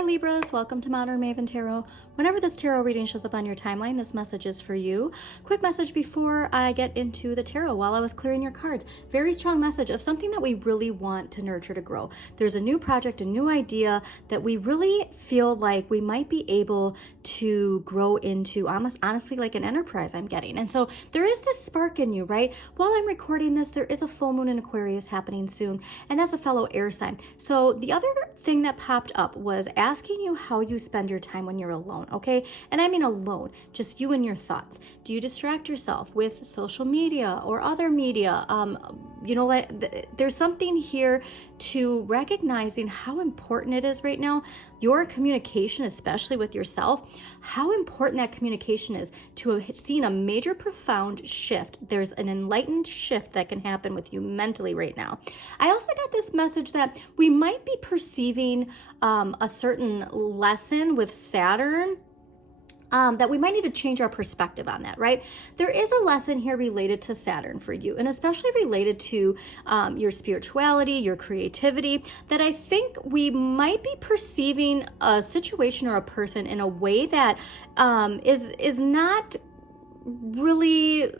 Hi Libras, welcome to Modern Maven Tarot. Whenever this tarot reading shows up on your timeline, this message is for you. Quick message before I get into the tarot while I was clearing your cards. Very strong message of something that we really want to nurture to grow. There's a new project, a new idea that we really feel like we might be able to grow into, honestly like an enterprise I'm getting. And so there is this spark in you, right? While I'm recording this, there is a full moon in Aquarius happening soon, and that's a fellow air sign. So the other thing that popped up was asking you how you spend your time when you're alone, okay? And I mean alone, just you and your thoughts. Do you distract yourself with social media or other media? You know what? There's something here to recognizing how important it is right now, your communication, especially with yourself, how important that communication is to have seen a major profound shift. There's an enlightened shift that can happen with you mentally right now. I also got this message that we might be perceiving a certain lesson with Saturn, that we might need to change our perspective on that, right? There is a lesson here related to Saturn for you, and especially related to your spirituality, your creativity, that I think we might be perceiving a situation or a person in a way that is not really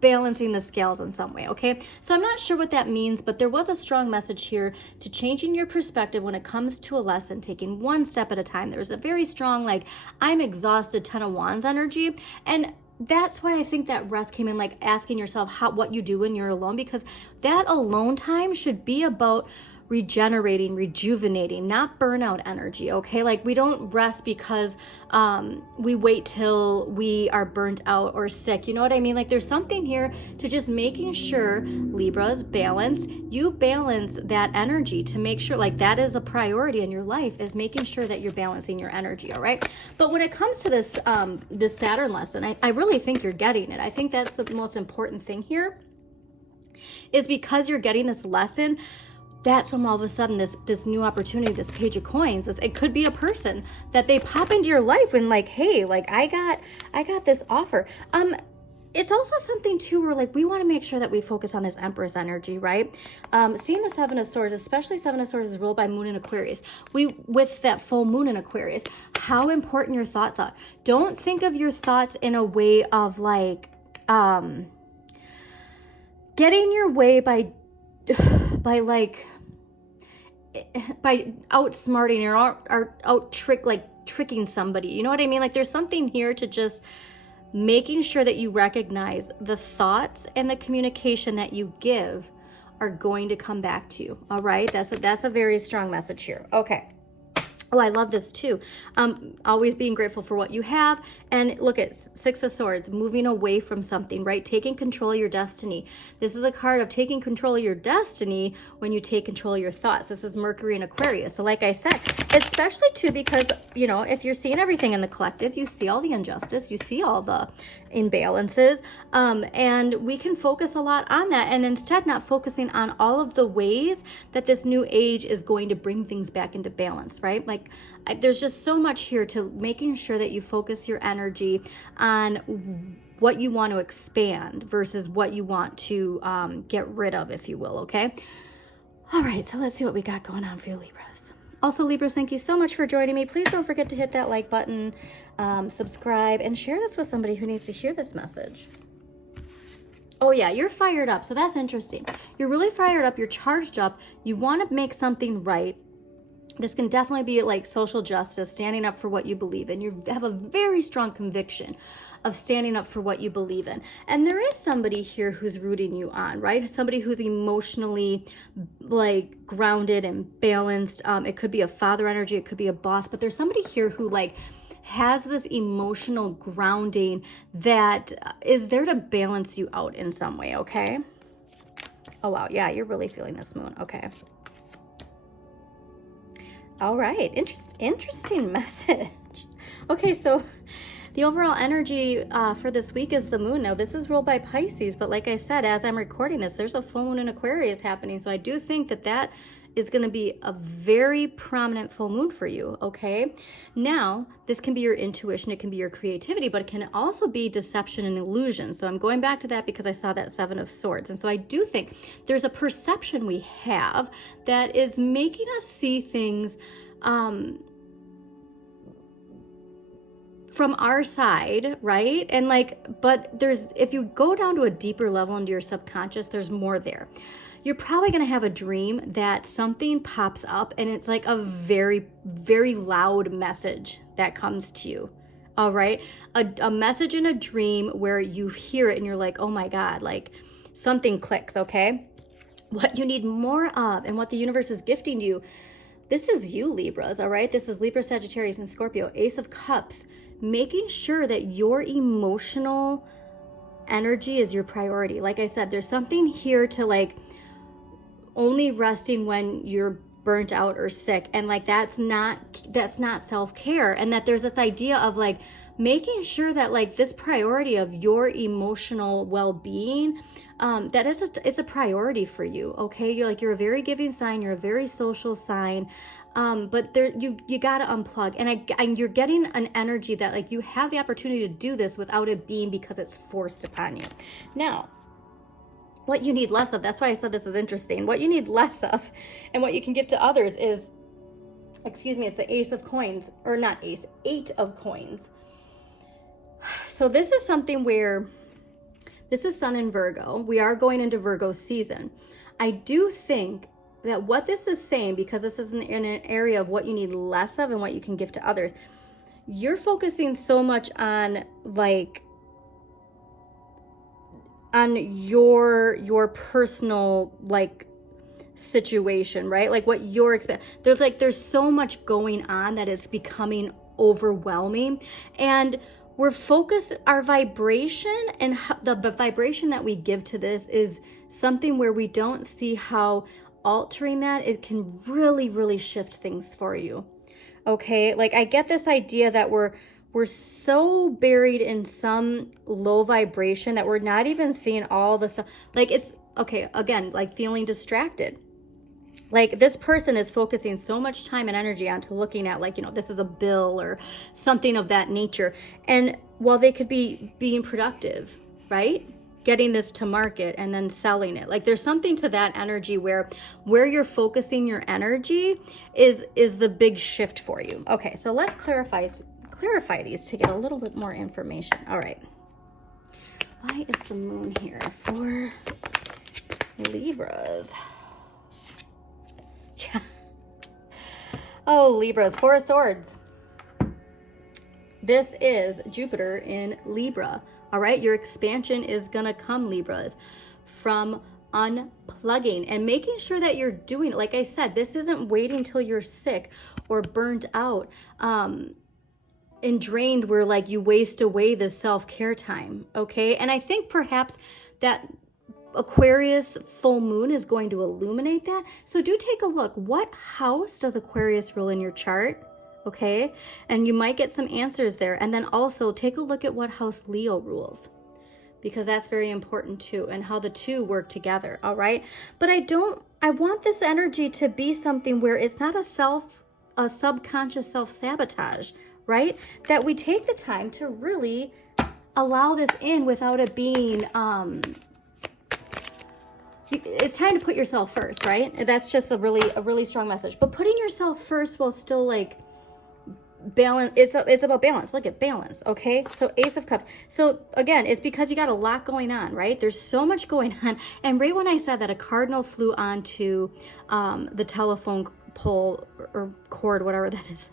balancing the scales in some way, okay? So I'm not sure what that means, but there was a strong message here to changing your perspective when it comes to a lesson, taking one step at a time. There was a very strong, like, I'm exhausted, 10 of Wands energy. And that's why I think that rest came in, like asking yourself what you do when you're alone, because that alone time should be about regenerating, rejuvenating, not burnout energy, okay? Like, we don't rest because we wait till we are burnt out or sick. You know what I mean? Like, there's something here to just making sure, Libras, you balance that energy to make sure, like, that is a priority in your life, is making sure that you're balancing your energy, all right? But when it comes to this this Saturn lesson, I really think you're getting it. I think that's the most important thing here, is because you're getting this lesson. That's when all of a sudden this new opportunity, this page of coins, it could be a person that they pop into your life and like, hey, like I got this offer. It's also something too where, like, we want to make sure that we focus on this Empress energy, right? Seeing the Seven of Swords, especially Seven of Swords, is ruled by Moon in Aquarius. With that full moon in Aquarius, how important your thoughts are. Don't think of your thoughts in a way of like getting your way by outsmarting or tricking somebody. You know what I mean? Like, there's something here to just making sure that you recognize the thoughts and the communication that you give are going to come back to you. All right. That's a very strong message here. Okay. Oh, I love this too. Always being grateful for what you have. And look at Six of Swords, moving away from something, right? Taking control of your destiny. This is a card of taking control of your destiny when you take control of your thoughts. This is Mercury in Aquarius. So like I said, especially too, because, you know, if you're seeing everything in the collective, you see all the injustice, you see all the imbalances, and we can focus a lot on that, and instead not focusing on all of the ways that this new age is going to bring things back into balance, right? Like, there's just so much here to making sure that you focus your energy on what you want to expand versus what you want to get rid of, if you will, okay? All right, so let's see what we got going on for you, Libras. Also, Libras, thank you so much for joining me. Please don't forget to hit that like button, subscribe, and share this with somebody who needs to hear this message. Oh yeah, you're fired up. So that's interesting. You're really fired up. You're charged up. You want to make something right. This can definitely be like social justice, standing up for what you believe in. You have a very strong conviction of standing up for what you believe in. And there is somebody here who's rooting you on, right? Somebody who's emotionally like grounded and balanced. It could be a father energy. It could be a boss, but there's somebody here who like has this emotional grounding that is there to balance you out in some way, okay? Oh, wow. Yeah, you're really feeling this moon. Okay. All right, interesting message. Okay, so the overall energy for this week is the moon. Now, this is ruled by Pisces, but like I said, as I'm recording this, there's a full moon in Aquarius happening. So I do think that is going to be a very prominent full moon for you, okay? Now, this can be your intuition, it can be your creativity, but it can also be deception and illusion. So I'm going back to that because I saw that Seven of Swords. And so I do think there's a perception we have that is making us see things from our side, right? And like, but if you go down to a deeper level into your subconscious, there's more there. You're probably going to have a dream that something pops up and it's like a very, very loud message that comes to you. All right. A message in a dream where you hear it and you're like, oh my God, like something clicks. Okay. What you need more of and what the universe is gifting you. This is you, Libras. All right. This is Libra, Sagittarius, and Scorpio. Ace of Cups. Making sure that your emotional energy is your priority. Like I said, there's something here to like only resting when you're burnt out or sick. And like, that's not self-care. And that there's this idea of like making sure that like this priority of your emotional well-being, that is a priority for you. Okay. You're a very giving sign. You're a very social sign. But there, you gotta unplug, and you're getting an energy that like you have the opportunity to do this without it being because it's forced upon you. Now, what you need less of, that's why I said this is interesting. What you need less of and what you can give to others is, it's the Ace of Coins, or not Ace, 8 of Coins. So this is something where this is Sun in Virgo. We are going into Virgo season. I do think that what this is saying, because this is in an area of what you need less of and what you can give to others, you're focusing so much on like on your personal like situation, right? Like what you're there's so much going on that it's becoming overwhelming, and we're focused, our vibration and the vibration that we give to this is something where we don't see how altering that, it can really, really shift things for you. Okay. Like I get this idea that we're so buried in some low vibration that we're not even seeing all the stuff. Like it's okay. Again, like feeling distracted. Like this person is focusing so much time and energy onto looking at like, this is a bill or something of that nature. And while they could be being productive, right? Getting this to market and then selling it. Like there's something to that energy where you're focusing your energy is the big shift for you. Okay, so let's clarify these to get a little bit more information. All right. Why is the moon here for Libras? Yeah. Oh, Libras, 4 of Swords. This is Jupiter in Libra. All right, your expansion is gonna come, Libras, from unplugging and making sure that you're doing it. Like I said, this isn't waiting till you're sick or burnt out and drained where like you waste away this self-care time, okay? And I think perhaps that Aquarius full moon is going to illuminate that. So do take a look. What house does Aquarius rule in your chart? Okay, and you might get some answers there. And then also take a look at what house Leo rules, because that's very important too, and how the two work together. All right, but I want this energy to be something where it's not a subconscious self-sabotage, right? That we take the time to really allow this in without it being it's time to put yourself first, right? That's just a really strong message. But putting yourself first while still like balance, it's about balance. Look at balance. Okay, so Ace of Cups. So again, it's because you got a lot going on, right? There's so much going on. And right when I said that, a cardinal flew onto the telephone pole or cord, whatever that is,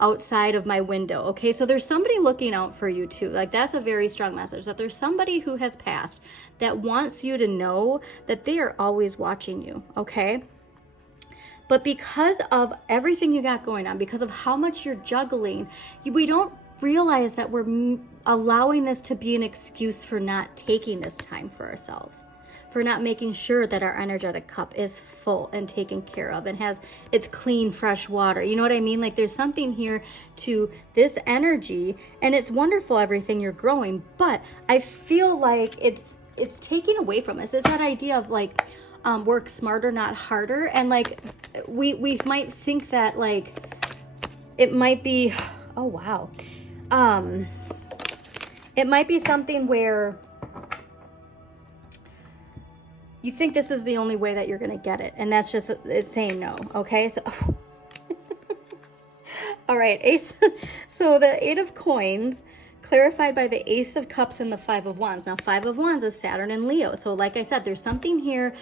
outside of my window. Okay, so there's somebody looking out for you too. Like that's a very strong message, that there's somebody who has passed that wants you to know that they are always watching you. Okay, but because of everything you got going on, because of how much you're juggling, we don't realize that we're allowing this to be an excuse for not taking this time for ourselves, for not making sure that our energetic cup is full and taken care of and has its clean, fresh water. You know what I mean? Like there's something here to this energy, and it's wonderful, everything you're growing, but I feel like it's taking away from us. It's that idea of like, work smarter, not harder. And like, we might think that like, it might be, oh, wow. It might be something where you think this is the only way that you're going to get it. And that's just, it's saying no. Okay. So All right, Ace. So the Eight of Coins clarified by the Ace of Cups and the Five of Wands. Now, Five of Wands is Saturn and Leo. So like I said, there's something here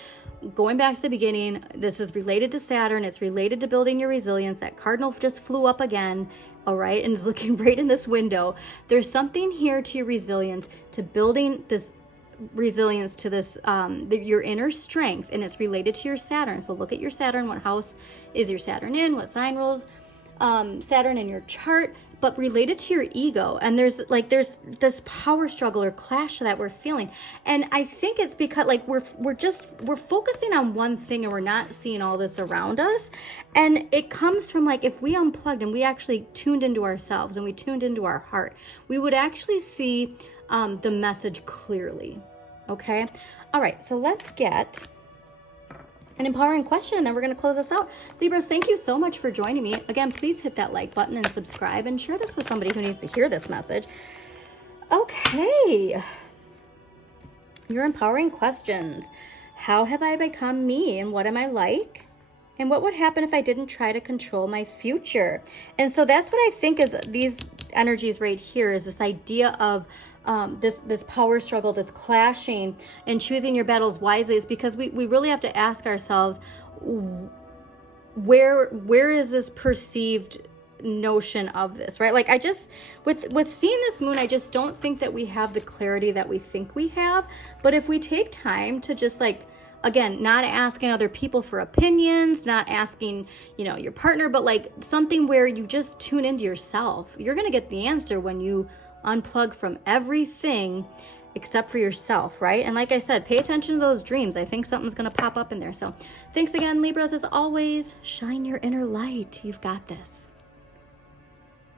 going back to the beginning. This is related to Saturn. It's related to building your resilience. That cardinal just flew up again. All right, and is looking right in this window. There's something here to your resilience, to building this resilience, to this your inner strength, and it's related to your Saturn. So look at your Saturn. What house is your Saturn in? What sign rules Saturn in your chart? But related to your ego. And there's this power struggle or clash that we're feeling, and I think it's because like we're focusing on one thing and we're not seeing all this around us. And it comes from like, if we unplugged and we actually tuned into ourselves and we tuned into our heart, we would actually see the message clearly. Okay. All right, so let's get an empowering question, and then we're going to close this out. Libras, thank you so much for joining me. Again, please hit that like button and subscribe and share this with somebody who needs to hear this message. Okay. Your empowering questions. How have I become me, and what am I like? And what would happen if I didn't try to control my future? And so that's what I think is these energies right here, is this idea of this power struggle, this clashing, and choosing your battles wisely, is because we really have to ask ourselves, where is this perceived notion of this, right? Like, I just, with seeing this moon, I just don't think that we have the clarity that we think we have. But if we take time to just like, again, not asking other people for opinions, not asking, your partner, but like something where you just tune into yourself, you're going to get the answer when you unplug from everything except for yourself, right? And like I said, pay attention to those dreams. I think something's going to pop up in there. So thanks again, Libras. As always, shine your inner light. You've got this.